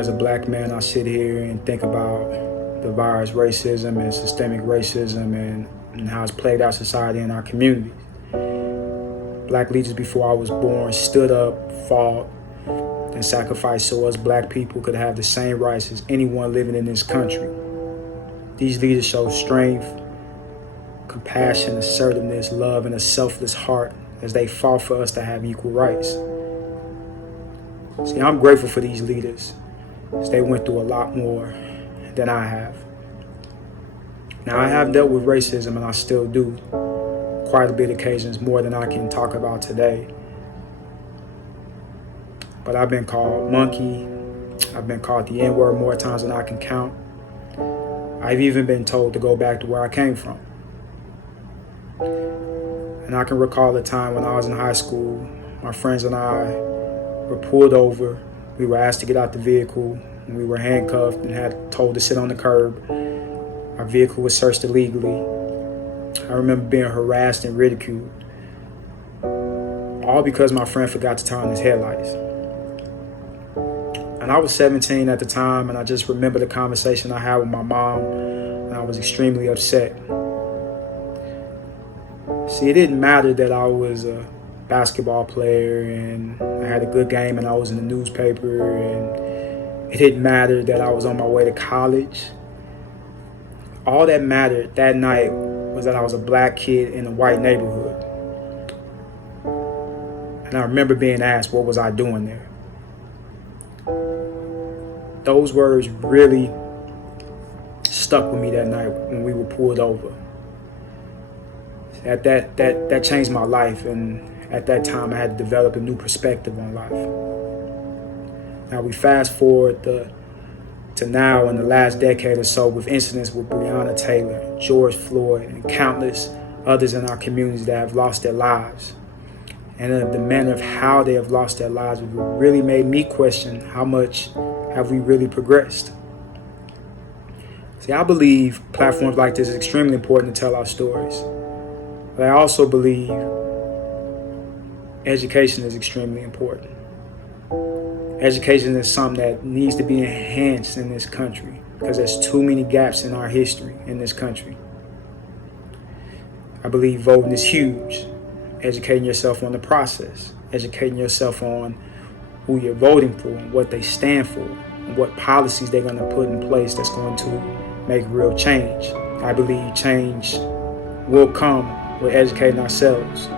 As a black man, I sit here and think about the virus, racism and systemic racism and how it's plagued our society and our communities. Black leaders before I was born stood up, fought, and sacrificed so us black people could have the same rights as anyone living in this country. These leaders showed strength, compassion, assertiveness, love, and a selfless heart as they fought for us to have equal rights. See, I'm grateful for these leaders, as they went through a lot more than I have. Now, I have dealt with racism, and I still do, quite a bit of occasions, more than I can talk about today. But I've been called monkey, I've been called the N-word more times than I can count. I've even been told to go back to where I came from. And I can recall a time when I was in high school, my friends and I were pulled over. We were asked to get out the vehicle, and we were handcuffed and had told to sit on the curb. Our vehicle was searched illegally. I remember being harassed and ridiculed, all because my friend forgot to turn on his headlights. And I was 17 at the time, and I just remember the conversation I had with my mom, and I was extremely upset. See, it didn't matter that I was a basketball player and I had a good game and I was in the newspaper, and it didn't matter that I was on my way to college. All that mattered that night was that I was a black kid in a white neighborhood. And I remember being asked, what was I doing there? Those words really stuck with me that night when we were pulled over. That changed my life, and at that time I had to develop a new perspective on life. Now we fast forward to now in the last decade or so, with incidents with Breonna Taylor, George Floyd, and countless others in our communities that have lost their lives. And the manner of how they have lost their lives really made me question how much have we really progressed. See, I believe platforms like this is extremely important to tell our stories. But I also believe education is extremely important. Education is something that needs to be enhanced in this country because there's too many gaps in our history in this country. I believe voting is huge. Educating yourself on the process, educating yourself on who you're voting for and what they stand for and what policies they're going to put in place that's going to make real change. I believe change will come with educating ourselves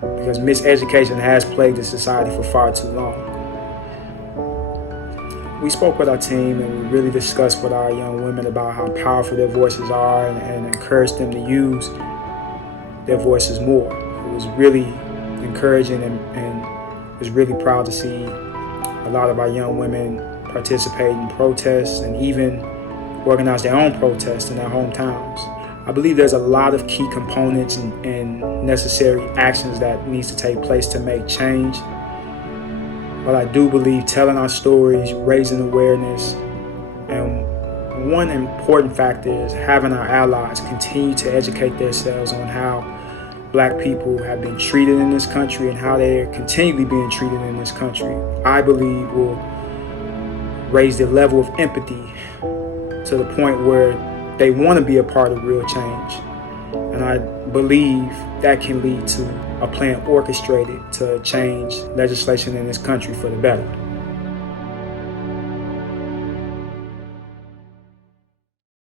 because miseducation has plagued the society for far too long. We spoke with our team and we really discussed with our young women about how powerful their voices are and encouraged them to use their voices more. It was really encouraging and was really proud to see a lot of our young women participate in protests and even organize their own protests in their hometowns. I believe there's a lot of key components and necessary actions that needs to take place to make change. But I do believe telling our stories, raising awareness, and one important factor is having our allies continue to educate themselves on how Black people have been treated in this country and how they are continually being treated in this country. I believe will raise the level of empathy to the point where they want to be a part of real change. And I believe that can lead to a plan orchestrated to change legislation in this country for the better.